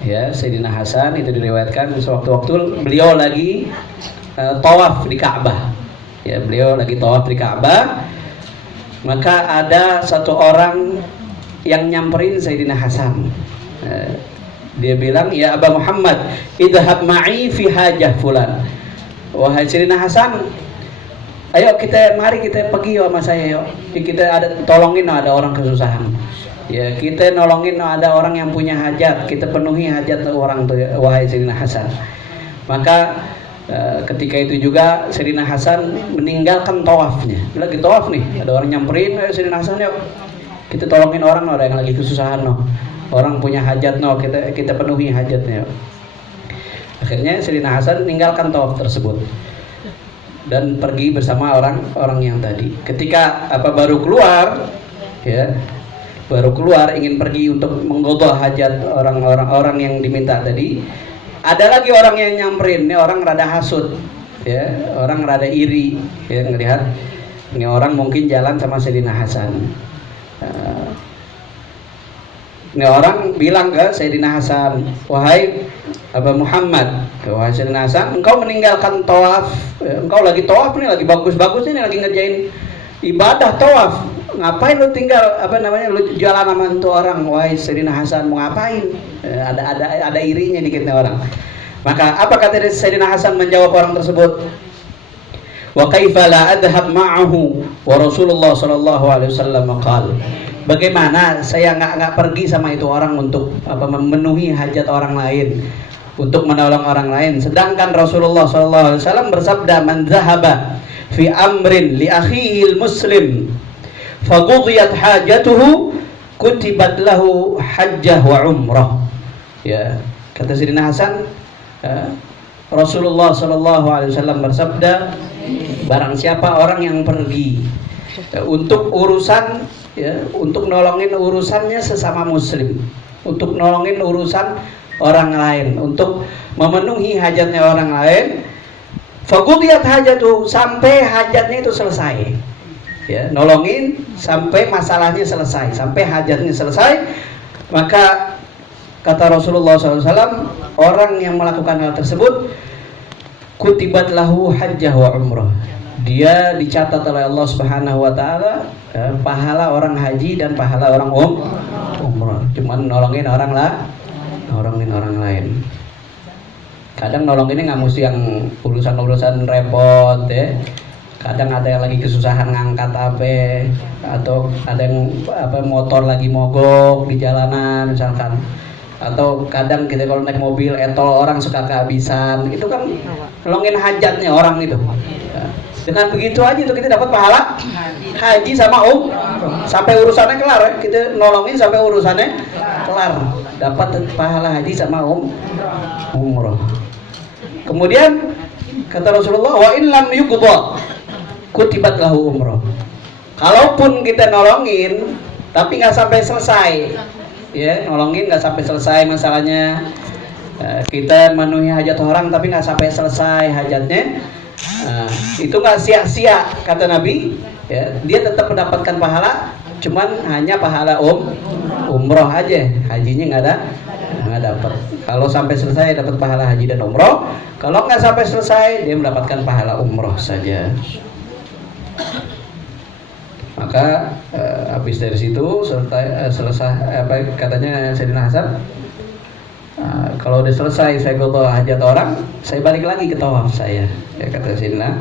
Ya, Sayyidina Hasan itu diriwayatkan sewaktu-waktu beliau lagi tawaf di Ka'bah. Ya, beliau lagi tawaf di Ka'bah. Maka ada satu orang yang nyamperin Sayyidina Hasan. Dia bilang, "Ya Aba Muhammad, idhab ma'i fi hajah fulan." Wahai Sayyidina Hasan, ayo mari kita pergi sama saya yuk. Kita tolongin ada orang kesusahan. Ya, kita nolongin ada orang yang punya hajat, kita penuhi hajat orang tuh, wahai Sayyidina Hasan. Maka ketika itu juga Sayyidina Hasan meninggalkan tawafnya. Dia lagi tawaf nih, ada orang nyamperin, ayo Sayyidina Hasan yuk. Kita tolongin orang ada yang lagi kesusahan orang punya hajat kita penuhi hajatnya. Akhirnya Sayyidina Hasan meninggalkan tawaf tersebut dan pergi bersama orang yang tadi. Ketika baru keluar ingin pergi untuk mengqadha hajat orang yang diminta tadi, ada lagi orang yang nyamperin. Ini orang rada hasud, ya, orang rada iri, ya, ngelihat ini orang mungkin jalan sama Sayyidina Hasan. Ini orang bilang ke Sayyidina Hasan, "Wahai Aba Muhammad, wahai Sayyidina Hasan, engkau meninggalkan tawaf, engkau lagi tawaf nih, lagi bagus-bagus ini, lagi ngerjain ibadah tawaf. Ngapain lu tinggal lu jalan sama itu orang, wahai Sayyidina Hasan, mau ngapain?" Ada irinya dikitnya orang. Maka apa kata Sayyidina Hasan menjawab orang tersebut? "Wa kaifa la adhab ma'ahu wa Rasulullah sallallahu alaihi wasallam qala." Bagaimana saya nggak pergi sama itu orang untuk memenuhi hajat orang lain, untuk menolong orang lain, sedangkan Rasulullah sallallahu alaihi wasallam bersabda, "Man dhahaba fi amrin li akhihi muslim faqudiyat hajatuhu kutibat lahu hajjah wa umrah." Ya, kata Sayyidina Hasan, Rasulullah sallallahu alaihi wasallam bersabda, barang siapa orang yang pergi untuk urusan, ya, untuk nolongin urusannya sesama muslim, untuk nolongin urusan orang lain, untuk memenuhi hajatnya orang lain, faqudiyat hajatuhu, sampai hajatnya itu selesai. Ya, nolongin sampai masalahnya selesai, sampai hajatnya selesai. Maka kata Rasulullah SAW, orang yang melakukan hal tersebut, kutibat lahu hajjah wa umrah, dia dicatat oleh Allah Subhanahu wa taala pahala orang haji dan pahala orang umrah. Cuman nolongin orang lain. Kadang nolonginnya nggak mesti yang urusan repot, ya. Kadang ada yang lagi kesusahan ngangkat atau ada yang motor lagi mogok di jalanan misalkan. Atau kadang kita kalau naik mobil etol orang suka kehabisan, itu kan nolongin hajatnya orang itu. Dengan begitu aja itu kita dapat pahala haji sama sampai urusannya kelar, ya. Kita nolongin sampai urusannya kelar, dapat pahala haji sama umroh. Kemudian kata Rasulullah, "Wa in lam yuqda kutibat lahu umroh." Kalaupun kita nolongin tapi nggak sampai selesai, ya, nolongin nggak sampai selesai masalahnya, kita memenuhi hajat orang tapi nggak sampai selesai hajatnya, itu nggak sia-sia kata Nabi, ya, dia tetap mendapatkan pahala, cuman hanya pahala umroh aja, hajinya nggak dapat. Kalau sampai selesai dapat pahala haji dan umroh, kalau nggak sampai selesai dia mendapatkan pahala umroh saja. Maka habis dari situ selesai katanya Sayyidina Hasan, kalau udah selesai saya qadha hajat orang, saya balik lagi ke tawaf saya, ya, kata Sayyidina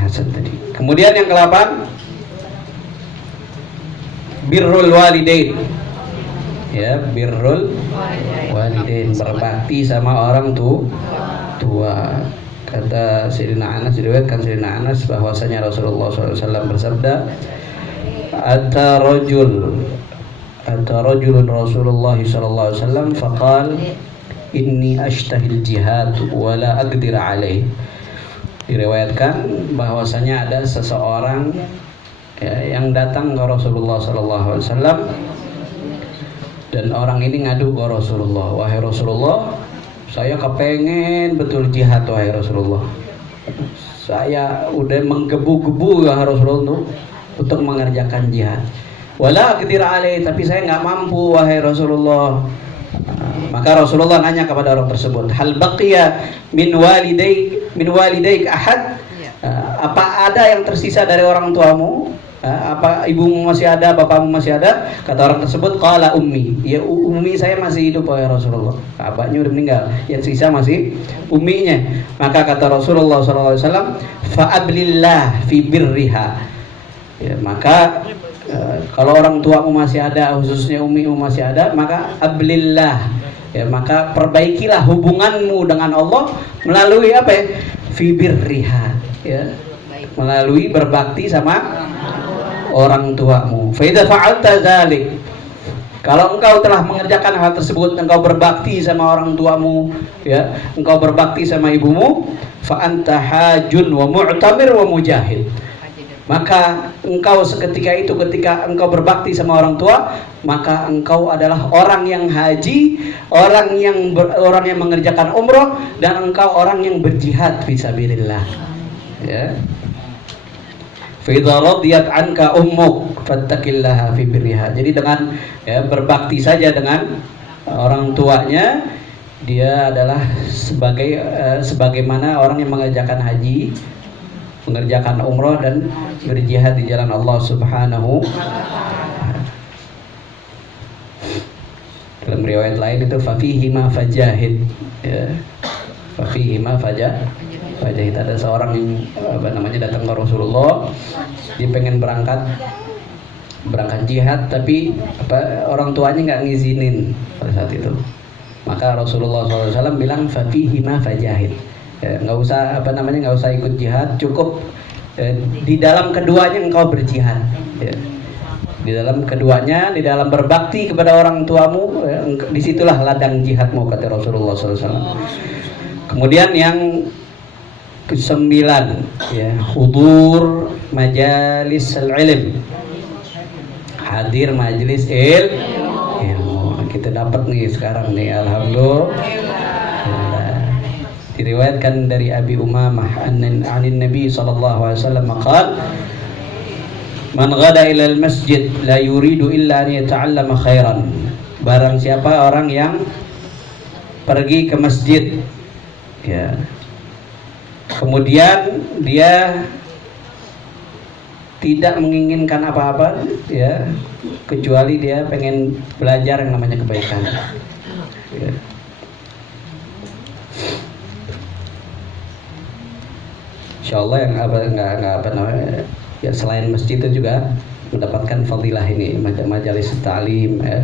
Hasan tadi. Kemudian yang ke-8, birrul walidain. Ya, birrul walidain, berbakti sama orang tua. Kata Sayyidina Anas, diriwayatkan Sayyidina Anas bahwasanya Rasulullah SAW bersabda, Ata rajulun Rasulullah SAW faqal inni ashtahil jihad wa la aqdir alaih. Diriwayatkan bahwasanya ada seseorang, ya, yang datang ke Rasulullah SAW, dan orang ini ngadu ke Rasulullah, "Wahai Rasulullah, saya kepengen betul jihad, wahai Rasulullah. Saya udah menggebu-gebu ya Rasulullah untuk mengerjakan jihad. Wala aqdir alaih, tapi saya nggak mampu, wahai Rasulullah. Maka Rasulullah nanya kepada orang tersebut, hal baqiya min walidaik ahad? Apa ada yang tersisa dari orang tuamu? Apa ibumu masih ada, bapakmu masih ada? Kata orang tersebut, qala ummi. Ya, ummi saya masih hidup ya Rasulullah. Abahnya udah meninggal, yang sisa masih umminya. Maka kata Rasulullah SAW, fa'ablillah fi birriha. Ya, maka kalau orang tuamu masih ada, khususnya ummimu masih ada, maka ablillah. Ya, maka perbaikilah hubunganmu dengan Allah melalui apa ya? Fi birriha. Ya, melalui berbakti sama orang tuamu. Fa idza fa'alta dzalik, kalau engkau telah mengerjakan hal tersebut, engkau berbakti sama orang tuamu, ya, engkau berbakti sama ibumu, fa anta hajun wa mu'tamir wa mujahid. Maka engkau seketika itu, ketika engkau berbakti sama orang tua, maka engkau adalah orang yang haji, orang yang mengerjakan umroh, dan engkau orang yang berjihad fisabilillah. Ya. Fidza radiyat anka ummuk fattaqillaha fi birriha. Jadi dengan berbakti saja dengan orang tuanya, dia adalah sebagaimana orang yang mengerjakan haji, mengerjakan umroh dan berjihad di jalan Allah Subhanahu. Dalam riwayat lain itu fafihi ma fajahid, ya. Fafihi ma fajahid. Ada seorang yang datang ke Rasulullah, dia pengen berangkat jihad, tapi orang tuanya nggak ngizinin pada saat itu. Maka Rasulullah SAW bilang fafihi ma fajahid, nggak usah ikut jihad, cukup di dalam keduanya engkau berjihad. Ya. Di dalam keduanya, di dalam berbakti kepada orang tuamu, disitulah ladang jihadmu, kata Rasulullah SAW. Kemudian yang ke-9, ya, hudur majalis al-ilm, hadir majelis ilmu. Kita dapat nih sekarang nih, alhamdulillah. Diriwayatkan dari Abi Umamah anin Nabi sallallahu alaihi wasallam qala, man ghada ila al-masjid la yuridu illa an yata'allama khairan. Barang siapa orang yang pergi ke masjid, ya, kemudian dia tidak menginginkan apa-apa, ya, kecuali dia pengen belajar yang namanya kebaikan. Ya. Insyaallah yang ya, selain masjid itu juga mendapatkan fadilah ini, majalis ta'lim. Ya.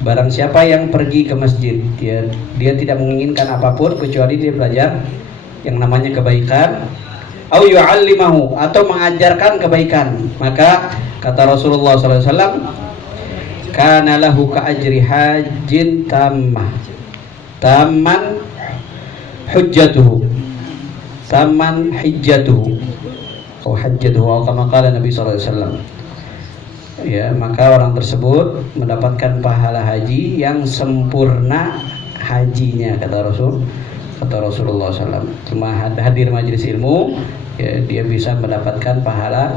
Barang siapa yang pergi ke masjid, dia tidak menginginkan apapun kecuali dia belajar yang namanya kebaikan, au yu'allimahu, atau mengajarkan kebaikan, maka kata Rasulullah SAW, kana lahu ka ajri hajjin tamman hujjatuhu, tamman hijjatuhu, atau hajjatuhu, atau kama qala Nabi SAW. Ya, maka orang tersebut mendapatkan pahala haji yang sempurna hajinya, kata Rasulullah SAW. Cuma hadir majelis ilmu, ya, dia bisa mendapatkan pahala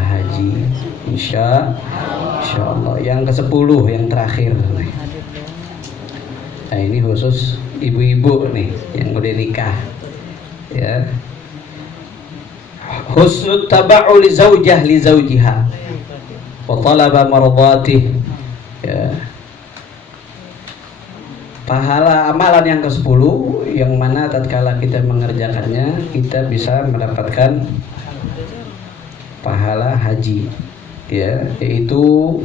haji. Insya Allah. Yang ke-10, yang terakhir. Nah, ini khusus ibu-ibu nih yang udah nikah. Ya. Husnul taba'u li zaujah li zaujiha wa talaba mardhatih. Ya. Pahala amalan yang ke-10 yang mana tatkala kita mengerjakannya kita bisa mendapatkan pahala haji, ya, yaitu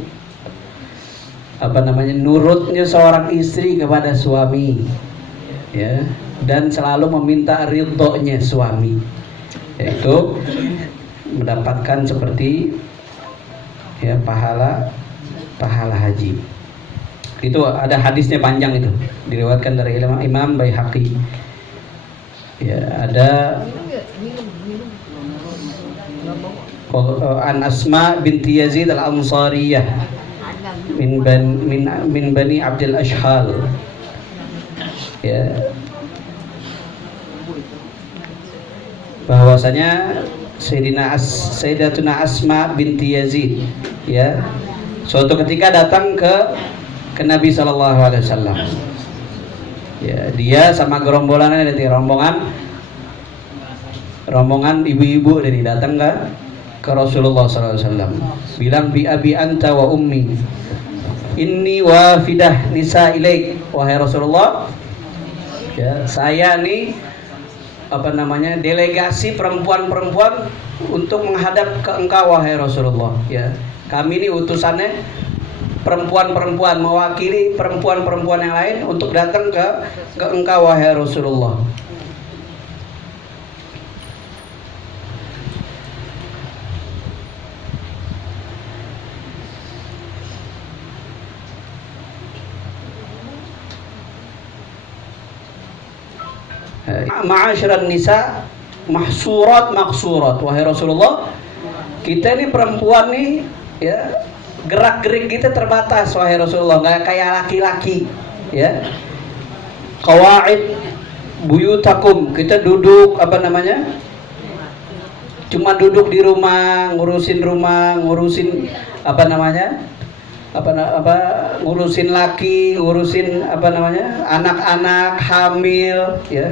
nurutnya seorang istri kepada suami, ya, dan selalu meminta ridhonya suami, yaitu mendapatkan seperti, ya, pahala haji. Itu ada hadisnya panjang, itu diriwayatkan dari Imam Baihaqi. Ya, ada an Asma binti Yazid al-Ansariyah min Bani Abdul Ashhal. Ya, bahwasanya Sayyidatuna Asma binti Yazid, ya, suatu ketika datang ke Nabi Shallallahu Alaihi Wasallam. Ya, dia sama gerombolannya dari rombongan ibu-ibu dari datang ke Rasulullah Sallallahu Alaihi Wasallam. Bilang, bi abi anta wa ummi, inni wafidah nisa ilaik, wahai Rasulullah. Ya, saya nih delegasi perempuan-perempuan untuk menghadap ke engkau wahai Rasulullah. Ya, kami ini utusannya perempuan-perempuan, mewakili perempuan-perempuan yang lain untuk datang ke engkau wahai Rasulullah. Ma'asyiran nisa mahsurat maksurat, wahai Rasulullah, kita ini perempuan nih, ya, gerak-gerik kita terbatas wahai Rasulullah, nggak kayak laki-laki, ya. Qawaid buyutakum, kita duduk cuma duduk di rumah, ngurusin ngurusin laki, ngurusin anak-anak hamil, ya.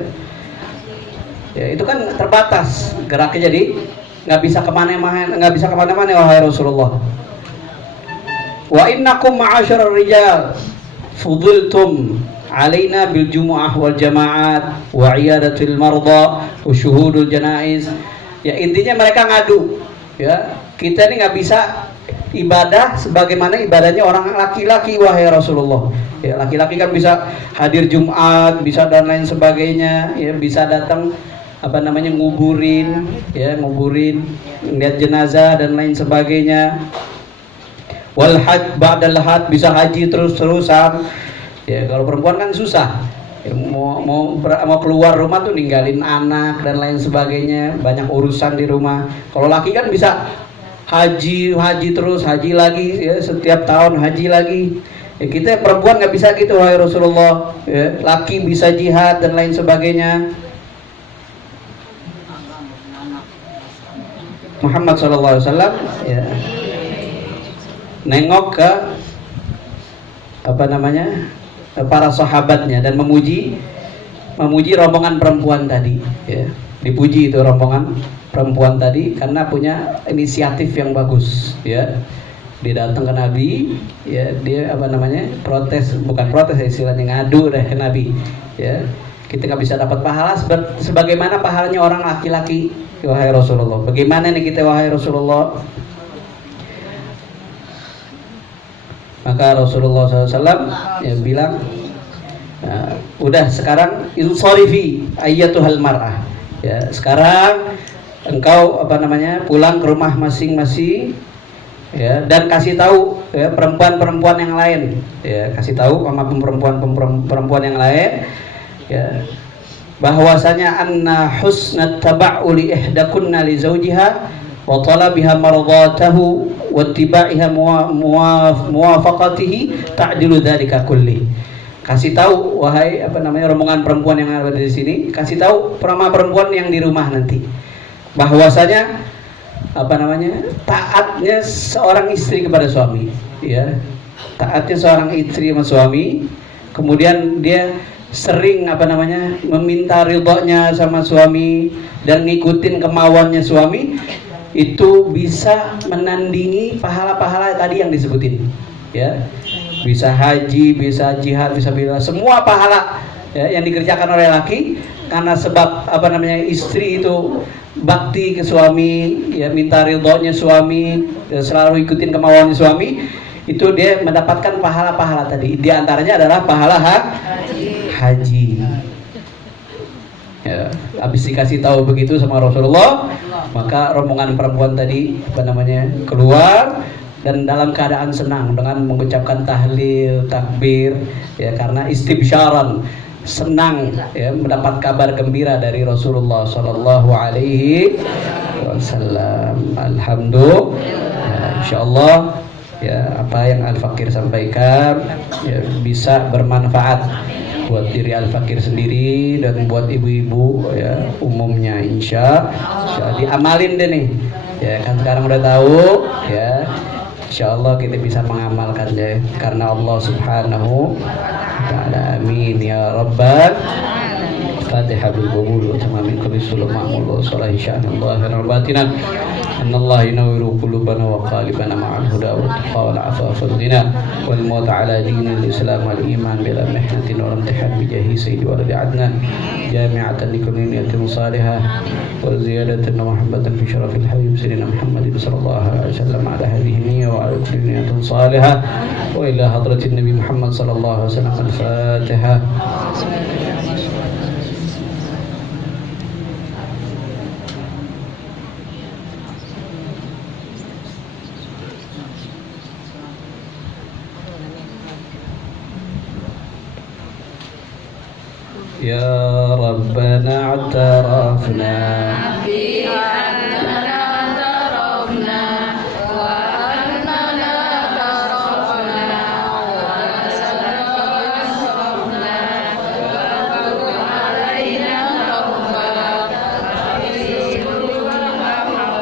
Ya, itu kan terbatas geraknya, jadi nggak bisa kemana-mana wahai Rasulullah. Wa innakum ma'asyiral rijal fudiltum alaina bil jumu'ah wal jama'at wa iyadatil marda wa syuhudul janaiz. Ya, intinya mereka ngadu, ya, kita ini nggak bisa ibadah sebagaimana ibadahnya orang laki-laki wahai Rasulullah. Ya, laki-laki kan bisa hadir Jumat, bisa dan lain sebagainya, ya, bisa datang nguburin, lihat jenazah dan lain sebagainya. Wal hajj ba'dal hajj, bisa haji terus-terusan. Ya, kalau perempuan kan susah. Ya, mau keluar rumah tuh ninggalin anak dan lain sebagainya, banyak urusan di rumah. Kalau laki kan bisa haji terus, haji lagi, ya, setiap tahun haji lagi. Ya, kita perempuan nggak bisa gitu wahai Rasulullah. Ya, laki bisa jihad dan lain sebagainya. Muhammad Sallallahu Alaihi Wasallam, ya, nengok ke para sahabatnya dan memuji rombongan perempuan tadi, ya. Dipuji itu rombongan perempuan tadi karena punya inisiatif yang bagus, ya. Dia datang ke Nabi, ya, dia bukan protes istilahnya, ngadu deh ke Nabi, ya. Kita nggak bisa dapat pahala sebagaimana pahalanya orang laki-laki wahai Rasulullah. Bagaimana nih kita wahai Rasulullah? Maka Rasulullah SAW, ya, bilang, udah sekarang insorifi ayyatuhal mar'ah, ya, sekarang engkau pulang ke rumah masing-masing, ya, dan kasih tahu, ya, perempuan-perempuan yang lain, ya, kasih tahu sama perempuan yang lain, ya, bahwasanya anna husnat taba'u li ihdakunna li zawjiha wa talabiha mardatahu wa ittiba'iha muwafaqatihi ta'dilu dzalika kulli. Kasih tahu wahai rombongan perempuan yang ada di sini, kasih tahu perempuan yang di rumah nanti bahwasanya taatnya seorang istri kepada suami, ya, taatnya seorang istri sama suami, kemudian dia sering meminta ridhonya sama suami dan ngikutin kemauannya suami, itu bisa menandingi pahala-pahala tadi yang disebutin, ya. Bisa haji, bisa jihad, bisa bila semua pahala, ya, yang dikerjakan oleh laki karena sebab istri itu bakti ke suami, ya, minta ridhonya suami, ya, selalu ikutin kemauannya suami, itu dia mendapatkan pahala-pahala tadi. Di antaranya adalah pahala haji. Ya, habis dikasih tahu begitu sama Rasulullah, maka rombongan perempuan tadi keluar dan dalam keadaan senang dengan mengucapkan tahlil, takbir, ya, karena istibsyaran, senang, ya, mendapat kabar gembira dari Rasulullah Sallallahu Alaihi Wasallam. Alhamdulillah, ya, insyaallah, ya, apa yang Al-Fakir sampaikan, ya, bisa bermanfaat buat diri Al-Fakir sendiri dan buat ibu-ibu, ya, umumnya, insya diamalin deh nih, ya, kan sekarang udah tahu, ya, insyaallah kita bisa mengamalkannya karena Allah Subhanahu wa taala. Amin ya rabbal Fatihah bil qabul wa tamamin kulli sulum ma'mul wa salahi sya'nallah wa batinan. إن الله ينور قلوبنا وقالبنا مع الهدى والتقى والعفاف والغنى والموت على دين الإسلام والإيمان بلا محنة ولا امتحان بجاه سيد ولد عدنان جامعة لكل نية صالحة وزيادة ومحبة في شرف الحبيب سيدنا محمد صلى الله عليه وسلم على هذه النية وعلى كل نية صالحة وإلى حضرة النبي محمد صلى الله عليه وسلم. الفاتحة. يا ربنا اعترفنا بأننا اعترفنا وأننا اعترفنا وأسرفنا وتب علينا ربنا في المحبة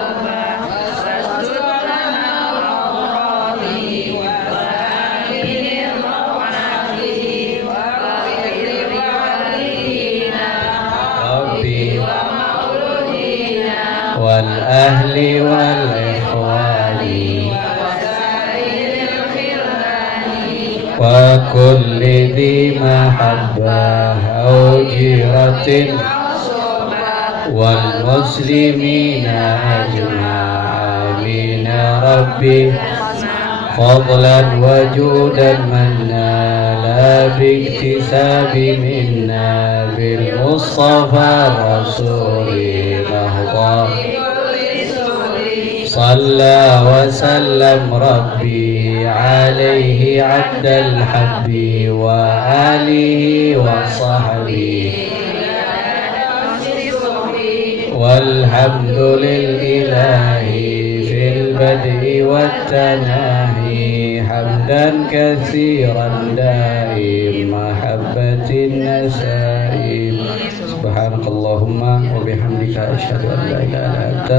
واستر لنا عوراتي وآمن روعتي وغير ربي والأهل والإخوان وكل ذي محبة أو جيرة والمسلمين أجمعين. ربي فضلا وجودا منا لا باكتساب منا بالمصطفى الرسول نهضى صلى وسلم ربي عليه عد الحب وآله وصحبه والحمد لله في البدء والتناهي حمدا كثيرا دائم محبة النسائم. سبحانك اللهم وبحمدك أشهد أن لا إله إلا أنت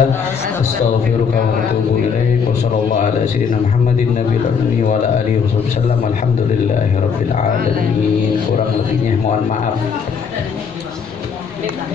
أستغفرك وأتوب إليك. وصلى الله على سيدنا محمد النبي الأمي وعلى آله وصحبه وسلم. Alhamdulillahi rabbil alamin. Kurang lebihnya mohon maaf.